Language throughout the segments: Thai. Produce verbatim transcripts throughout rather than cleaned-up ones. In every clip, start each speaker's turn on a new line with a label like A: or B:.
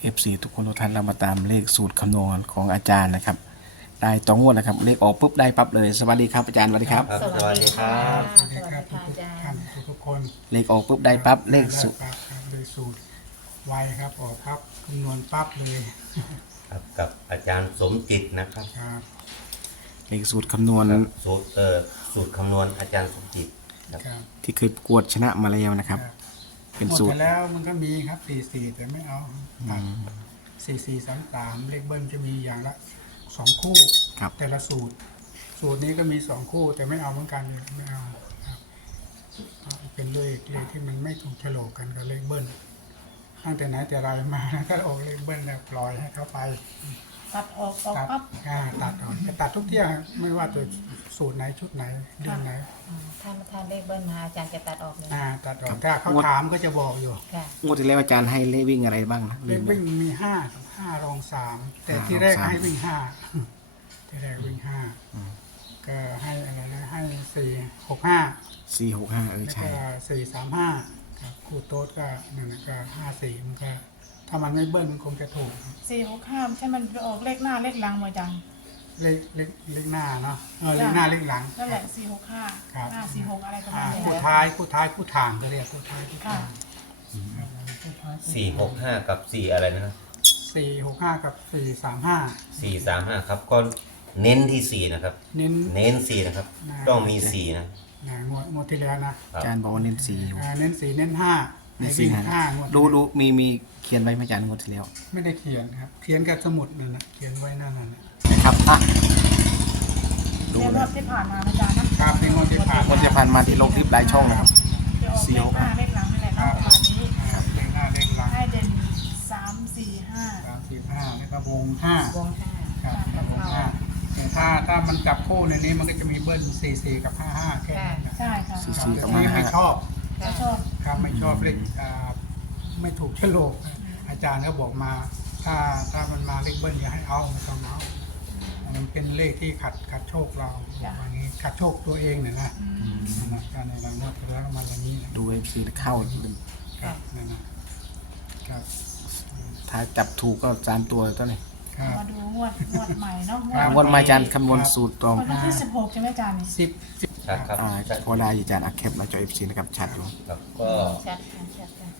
A: อฟ ซี ทุกคนทุกท่านเรามาตามเลขสูตรคำนวณของอาจารย์นะครับได้ต่องวดนะครับเลขออกปุ๊บได้ปั๊บเลยสวัสดีครับอาจารย์สวัสดีครับ
B: สวัสดีครับ
C: สวัสดีครับทุกท่านทุกคน
A: เลขออกปุ๊บได้ปั๊บเลขสูตร
C: ครับโดยสูตรไวครับออกปั๊บคำนวณปั๊บเลย
B: ครับกับอาจารย์สมจิตนะครับ
C: ครับ
A: เลขสูตรคำนวณ
B: ครับสูตรเอ่อสูตรคำนวณอาจารย์สมจิตครับ
C: ครับ
A: ที่เคยประกวดชนะมาแล้วนะครับ เป็น
C: หมด
A: สูต
C: ไป
A: ร
C: แล้วมันก็มีครับสี่สี่แต่ไม่เอาสี่สี่สามสามเลขเบิ้ลจะมีอย่างละสองคู่
A: ครับ
C: แต่ละสูตร สูตรนี้ก็มีสองคู่ แต่ไม่เอาเหมือนกันเลยไม่เอาครับเป็นเลขเลขที่มันไม่ถูกโฉลกกันกับเลขเบิ้ลตั้งแต่ไหนแต่ไรมาก็ออกเลขเบิ้ลเนี่ยปล่อยให้เขาไป
D: ตัดออกออก
C: ตัด
D: ปั๊บ
C: อ่าตัดออกจะตัดทุกเที่ยงไม่ว่าตัวสูตรไหนชุดไหนเดือนไหน
D: อืมถ้าถ้าเลขเบิ้ลมาอาจารย์จะตัดออกเลย
C: อ่าตัดออกถ้าเขาถามก็จะบอกอยู่
D: ค่ะ
A: งวดที่แล้วอาจารย์ให้เลขวิ่งอะไรบ้างนะ
C: เลขวิ่งมีห้าห้ารองสามแต่ที่แรกให้วิ่งห้าที่แรกวิ่งห้าก็ให้อะไรนะให้สี่หกห้า
A: สี่หกห้าเออ
C: แล้ว
A: ใช่
C: ก็สี่สามห้าครับคู่โต๊ดก็นั่นนะก็ห้าสี่มันก็ถ้ามันไม่เบิ้ลมันคงจะถูก
D: สี่หกห้าใช่มันจะออกเลขหน้าเลขหลังมาจัง
C: เลขเลขเลขหน้าเนาะเออเลขหน้าเลขหลัง
D: นั่นแหละสี่หกห้า
C: ครับ
D: ห้าสี่หกอะไรประ
C: อ่า
D: มาณนี้
C: คู่
D: แหละ
C: ท้ายคู่ท้ายคู่ทางก็เรียกคู่ท้ายคู่
D: ค่ะ
C: ทางครับคู่ท้ายคู่ทาง
B: สี่หกห้ากับสี่อะไรนะครับ
C: สี่หกห้ากับสี่สามห้า
B: สี่สามห้าครับก็เน้นที่สี่นะครับ
C: เน้น
B: เน้นสี่นะครับ ต้องมีสี่นะ
C: นะงวดงวดที่แล้วนะ
B: ครับ
A: อาจารย์บอกว่าเน้นสี่อยู่
C: อ่าเน้นสี่เน้นห้า
A: เน้น
C: ให้
A: สี่
C: วิ่ง
A: นะ
C: ห้างวด
A: ดูดูมีมีเขียนไว้ไหมอาจารย์งวดที่แล้ว
C: ไม่ได้เขียนครับ เขียนกับสมุดนั่นนะเขียนไว้นั่นน่ะ
A: นะครับอ่ะดู
D: เรียน
A: นะ
D: รอบที่ผ่านมาอาจารย์นะครับ
C: ในงวดที่ผ่าน
A: งวดจะผ่านมาที่ลงคลิปหลายช่องนะครับ
D: จะออกเลขหน้าเลขหลังนี่แหละ
C: ค
D: เนาะ
C: รับ
D: ประมาณนี้
C: ครับเลขหน้าเลขหลัง
D: ให้เด่นสามสี่ห้า
C: สามสี่ห้าแล้วก็วงห้าว
D: งห้า
C: ครับวงห้าแต่ถ้าถ้ามันจับคู่ในนี้มันก็จะมีเบิ้ลสี่สี่กับห้าห้าแค่นั้นนะ
D: ใช่ค่ะ
A: สี่สี่
C: ค
A: กั
C: รั
A: บบ ห้าห้า
C: ไม่ชอบ
D: ถ้าชอบ
C: ครับไม่ชอบเลขอ่าไม่ถูกโฉลกอาจารย์ก็บอกมา ถ้าถ้ามันมาเลขเบิ้ลอย่าให้เอาไม่ต้องเอามันเป็นเลขที่ขัดขัดโชคเราบอกว่างี้ขัดโชคตัวเองเนี่ยนะ
D: อืม
C: นั่นนะการในรังนวดแล้วมันอย่างนี้นะ
A: ดูเอฟซีเข้า
C: ครับนั่นนะครับ
A: ถ้าจับถูกก็สามตัวตัวนี้
C: ครับ
D: มาดูงวดงวดใหม่เนาะ
C: ครับ
A: งวดมาอาจารย์คำนวณสูตรตรง
D: งวดวันที่สิบหกใช่ไหมอาจารย์
C: สิบสิบ
B: ชัดครับ
A: อ่า
B: ชัด
A: พอได้อาจารย์อักเคปมาจอเอฟซีนะครับชัดอยู่
B: ครับก็
D: ชัดค่ะชัดค่ะ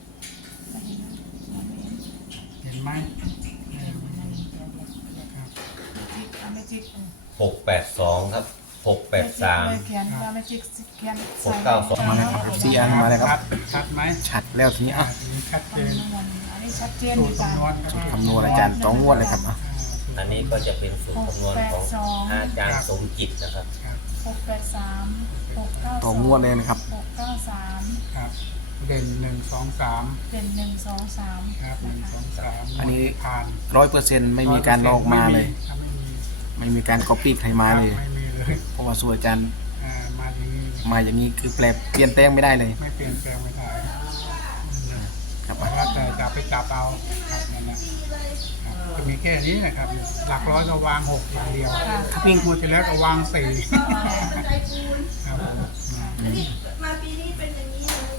C: เห็นไหมเออครับ
D: เอาไม่จิก
B: หกแปดสองครับหกแปดสาม
D: เขียนเอาไม่จิกเขียน
B: หกเก้าสอง
A: มาแล้วครับ ซีอันมาแล้วครับ
C: ชัดไหม
A: ชัดแล้วทีนี้อ่ะ
C: อ่าทีนี้ชัดเจน
D: อันนี้ชัดเจน
C: สู
D: ดี
C: ตร
D: จัง
C: คำนวณ
A: สูตรคำนวณอาจารย์ต้องงวดเลยครับอ่ะ
B: อันนี้ก็จะเป็นสูตรคำนวณของอาจารย์สมจิตนะครับ
C: ครับ
D: หกแปดสามหกเก้า
A: ต้องงวดเลยนะครับ
D: หกเก้าสาม
C: ครับเด่นหนึ่งสองสาม
D: เป็นหนึ่งสองสาม
C: ครับหนึ่งสองสาม
A: อันนี้
C: ผ่าน
A: ร้อยเปอร์เซ็นต์ไม่มีการลอกมาเลย
C: ครับไม่มี
A: ไม่มีการก๊อปปี้ใครมาเลย
C: ไม่มีเลย
A: เพราะว่าสูตรอาจารย์
C: อ่ามาอย่างนี้เลย
A: มาอย่างนี้คือแปลเปลี่ยนแปลงไม่ได้เลย
C: ไม่เปลี่ยนแปลงไม่ได้
A: ครับ
C: แล้วแต่จะไปจับเอาครับนั่นแหละครับจะมีแค่นี้นะครับ หลักร้อยก็วางหกอย่างเดียวถ้าวิ่งคูณที่แล้วก็วางสี่ครับผม
E: มาปีนี้เป็นอย่างนี้เลย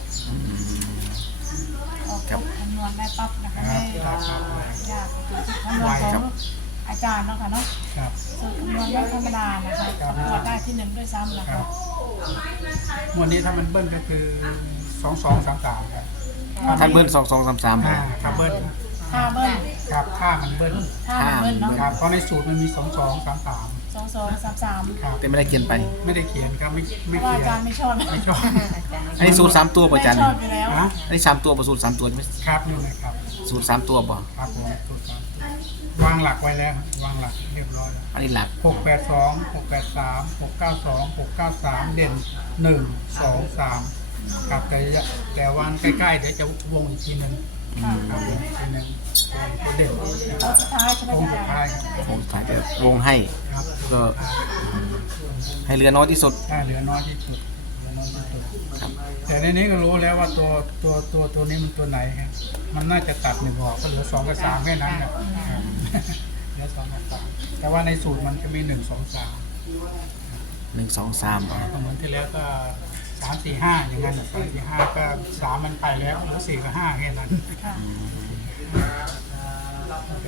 D: ออกคำนวณได้ปั๊บนะคะไม่ยากคำนวณของอาจารย์เนาะค่ะเนาะ
C: ครับ
D: สูตรคำนวณไม่ธรรมดานะคะคำนวณได้ที่หนึ่งด้วยซ้ำนะ
C: ครั
D: คะ
C: บวันนี้ถ้ามันเบิ้ลก็คือสองสองสามสามครับ
A: ท่านเบิ้ลสองสองสามสาม
C: อ่าถ้าเบิ้ล
D: ถ้าเบิ้ล
C: ครับถ้ามันเบิ้ล
D: ถ้ามันเบิ้ลเนาะ
C: ครับเพราะในสูตรมันมีสองสองสามสาม
D: สองสองสามสาม
C: ครับ
A: แต่ไม่ได้เขียนไป
C: ไม่ได้เขียนครับไม่
D: เพ
C: ไม่
D: ราะว่า
C: เขี
D: อาย จาร
C: น
D: ย์ไม่ชอบ
C: ไม่ชอบ
A: อันนี้สูตรสามตัวป่ะ
D: ไม่
A: อาจารย์
D: ชอบอยู่แล้ว
C: นะ
A: อันนี้สามตัวป่ะสูตรสามตัวใช่ไหม
C: ครับนี่นะครับ
A: สูตรสามตัวป่ะ
C: ครับผมสูตรครับวางหลักไว้แล้ววางหลักเรียบร้อยแล้ว
A: อันนี้หลัก
C: หกแปดสองหกแปดสามหกเก้าสองหกเก้าสามเด่นหนึ่งสองสามครับแต่จะแต่วันใกล้ๆเดี๋ยวจะวงอีกทีหนึ่งครับวงอีกทีหนึ่งตัวเด่น
D: ตอนสุดท้ายใช่ไหม
C: วง
D: อา
C: สุด
D: จาร
C: ท้าย
D: ย์
C: ครับ
A: ผมถ่ายจะวงให้
C: ครับ
A: ก็ให้เหลือน้อยที่สุด
C: ถ้าเหลือน้อยที่สุดเหลือน้อยที่สุด
A: ครับ
C: แต่ในนี้ก็รู้แล้วว่าตัวตัวตัวตัวนี้มันตัวไหนครับมันน่าจะตัดหนึ่งออกก็เหลือสองกับสามแค่นั้นครับเหลือสองกับสามแต่ว่าในสูตรมันจะมีหนึ่งสองสาม
A: หนึ่งสองสามอ่ะ
C: ก็เหมือนที่แล้วก็สามสี่ห้าอย่างนั้นสามสี่ห้าก็สามมันไปแล้วเหลือสี่กับห้าแค่นั้น
D: ค่ะ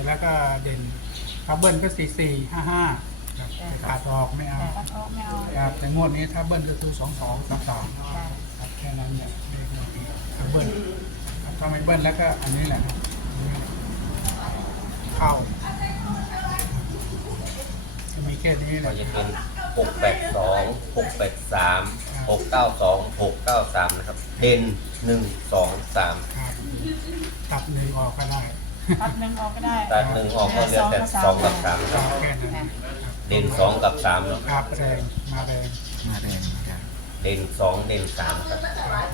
C: เสร็จแล้วก็เด่นถ้าเบิ้ลก็สี่สี่ห้าห้าครับขาดออกไม่เอา
D: แต่ตัดออกไม่เอา
C: ครับแต่งวดนี้ถ้าเบิ้ลก็คือสองสองสามสาม
D: จ้ะ
C: ครับแค่นั้นเนี่ยเลขงวดนี้ถ้าเบิ้ลครับถ้าไม่เบิ้ลแล้วก็อันนี้แหละครับอันนี้เข้าจะมีแค่นี้แห
B: ก็
C: ละ
B: จะเป็นหกแปดสองหกแปดสามหกเก้าสองหกเก้าสามนะครับเด่นหนึ่งสองสาม
C: ครับตัดหนึ่งออกก็ได้
D: ตัดหนึ่งออกก็ได้
B: ตัดหนึ่งออกก็เหลือแต่สองกับสาม
C: ครับแค่นั้น
B: เด่นสองกับสามเนาะ
C: ครับแรงมาแรง
A: มาแรงอาจารย์
B: เด่นสองเด่นสามครับ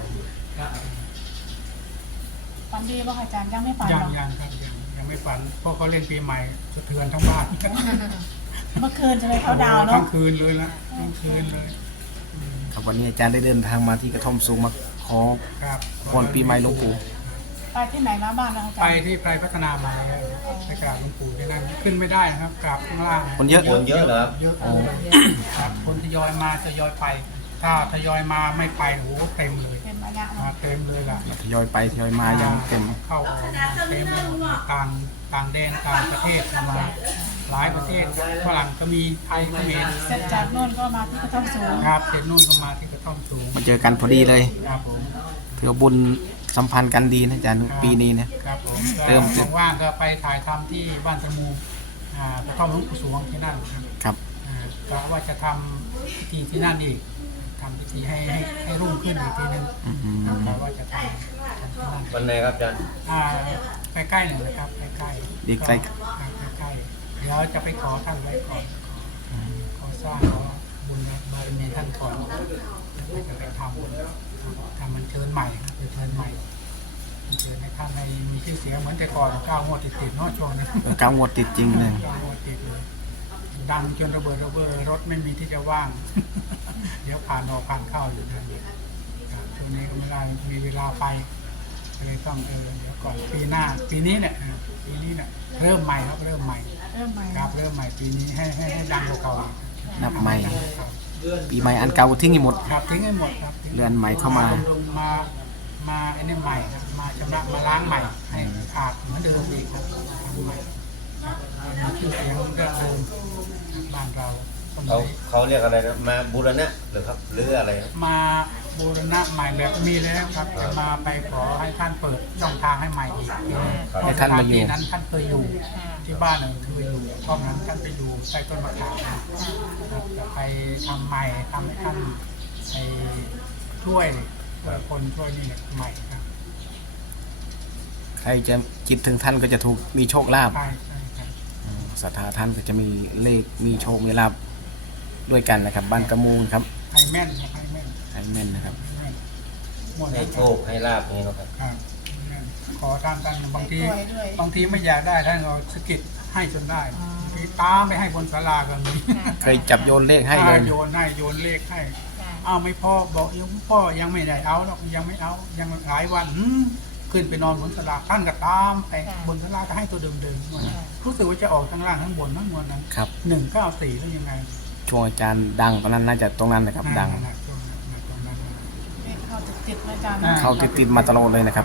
D: ฝันดีป่ะอาจารย์ยังไม่ฝัน
C: ยัง
D: หรอ
C: ยังครับยังยังไม่ฝันเพราะเขาเล่นปีใหม่สะเทือนทั้งบ้าน
D: เมื่อคืนใช่ไหมเขาดาวน์เนาะ
C: ทั้งคืนเลยนะทั้งคืนเลย
A: ครับวันนี้อาจารย์ได้เดินทางมาที่กระท่อมสูงมาขอ
C: ครับ
A: พรปีใหม่หลวงปู่
D: ไปที่ไหนมาบ้างนะอาจารย์
C: ไปที่ไพรพัฒนามาแล้วไปกราบหลวงปู่ที่นั่นขึ้นไม่ได้นะครับกราบข้างล่าง
A: คนเยอะ
B: คนเยอะเหรอครับ
C: เยอะครับคนทยอยมาทยอยไป ถ้าทยอยมาไม่ไปโอ้โหเต็มเลย
D: เป็นระยะ
C: มา
D: เนาะ
C: เต็มเลยล่ะ
A: ทยอยไปทยอยมายังเต็ม
C: เข้าออกมาเต็มเลยต่างต่างแดนต่างประเทศก็มาหลายประเทศฝรั่งก็มีไทยก็มี
D: เสร็จจากโน่นก็มาที่กระท่อมสูง
C: ครับเสร็จนู่นก็มาที่กระท่อมสูง
A: มาเจอกันพอดีเลย
C: ครับผม
A: เพื่อบุญสัมพันธ์กันดีนะอาจารย์ปีนี้เนี่ย
C: ครับผม
A: เริ่ม
C: ก็ว่างๆก็ไปถ่ายทำที่บ้านตะมูอ่ากระท่อมหลวงปู่สวงที่นั่นครับ
A: ครับ
C: อ่าก็ว่าจะทำพิธีที่นั่นอีกทำพิธีให้ให้ให้รุ่งขึ้นอีกทีหนึง
A: อืม
C: ก็ว่าจะทำทำที่นั่น
B: วันไหนครับอาจารย์
C: อ่าใกล้ๆหน่อยนะครับใกล้ๆ
A: ดีใกล้
C: อ่าใกล้ๆเดี๋ยวจะไปขอท่านไว้ก่อนขอสร้างขอบุญบารมีท่านก่อนแล้วก็จะไปทำบุญทำมันเชิญใหม่ครับเป็นเชิญใหม่เชิญให้ท่านในมีชื่อเสียงเหมือนแต่ก่อนเก้างวดติดๆเนาะช่วงนั้น
A: เออเก้างวดติดจริงเลย
C: เก้างวดติดเลยดังจนระเบิดระเบ้อรถไม่มีที่จะว่าง เดี๋ยวผ่านออกผ่านเข้าอยู่นั่นเองครับช่วงนี้ก็ไม่ได้มีเวลาไปก็เลยต้องเออเดี๋ยวก่อนปีหน้าปีนี้เนี่ยอ่าปีนี้เนี่ยเริ่มใหม่ครับเริ่มใหม่
D: เริ่มใหม่
C: ครับเริ่มใหม่ปีนี้ให้ให้ให้ดังกว่าเก่าอีก
A: นับใหม่
C: ครับ
A: ปีใหม่อันเก่าทิ้งให้หมด
C: ครับทิ้งให้หมดครับทิ้ง
A: เรือนใหม่เข้ามา
C: บำรุงมามาไอ้นี่ใหม่ครับมาชำระมาล้างใหม่ให้สะอาดเหมือนเดิมอีกครับทำใหม่ครับมีชื่อเสียงเรื่องเดิมบ้านเราสมั
B: เขา
C: ย
B: เขาเรียกอะไรนะมาบูรณะหรือครับหรืออะไรครับ
C: มาบูรณะใหม่แบบมีแล้วครับจะมาไปขอให้ท่านเปิดช่องทางให้ใหม่อีก
A: ให้ท่านมาอยู่
C: ที่นั้นท่านเคยอยู่ที่บ้านหนึ่งเคยอยู่ช่องนั้นท่านไปอยู่ใต้ต้นมะขามครับจะไปทำใหม่ทำให้ท่านไปช่วยช่วยคนช่วยนี่ใหม่ครับ
A: ใครจะจิตถึงท่านก็จะถูกมีโชคลาภ
C: ใช่ใช่ครับ
A: อืมศรัทธาท่านก็จะมีเลขมีโชคมีลาภด้วยกันนะครับ บ้านกระมูลครับ
C: ให้แม่นครับให้แม่น
A: ไอแม่นนะครับ
C: ให้แม่นหมด
B: ให้
C: แล้ว
B: โชคให้ลาบนี่เนาะครับ
C: ครับให้แม่นขอท่านท่านบางที
D: ด้วยด้วย
C: บางทีไม่อยากได้ท่านก็สะกิดให้จนได้บางทีตามไปให้บนศาลากันมี
A: เคยจับโยนเลขให้เลย
C: โยนให้โยนเลขให้
D: จ้ะ
C: อ้าวไม่พอบอกยังพ่อยังไม่ได้เอาหรอกยังไม่เอายังหลายวันหืมขึ้นไปนอนบนศาลาท่านก็ตามไปบนศาลาก็ให้ตัวเดิมๆวันนั้นรู้สึกว่าจะออกทั้งล่างทั้งบนทั้งมวลนั้น
A: ครับ
C: หนึ่งเก้าสี่แล้วยังไง
A: ช่วงอาจารย์ดังตอนนั้นน่าจะตรงนั้นนะครับ ดัง
C: นั่นน่ะช่วงนั้นน่ะตรงนั้นน่ะ
D: เลขเข้าติดๆนะอาจารย์
C: อ่
A: เข้าติดๆมาตลอดเลยนะครับ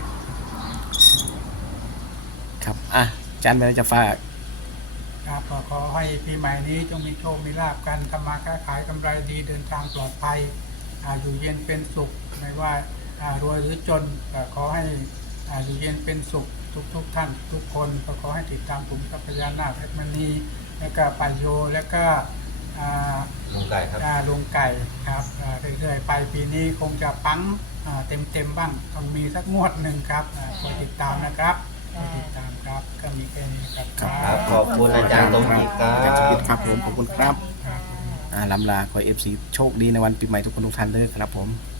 A: ครับอ่ะอาจารย์มีอะไรจะฝาก
C: ครับก็ขอให้ปีใหม่นี้จงมีโชคมีลาภกันทำมาค้าขายกำไรดีเดินทางปลอดภัยอ่าอยู่เย็นเป็นสุขไม่ว่าอ่ารวยหรือจนก็ขอให้อ่าอยู่เย็นเป็นสุขทุกทุกๆท่านทุกคนก็ขอให้ติดตามผมกับพญานาคเพชรมณีและก็ปัญโยและก็อ่า
B: ลุงไก่ครับ
C: อ่าลุงไก่ครับอ่าเรื่อยๆไปปีนี้คงจะปังอ่าเต็มๆบ้างต้องมีสักงวดหนึ่งครับอ่าคอยติดตามนะครับคอยติดตามครับก็มีแค่นี้ครับ
B: ครับขอบคุณอาจารย์สมจิตครั
A: อาจารย์สมจิต
B: บ
A: ครับผมขอบคุณครับ
C: ครับ
A: อ่าลำลาขอเอฟซีโชคดีในวันปีใหม่ทุกคนทุกท่านเลยครับผม
C: ค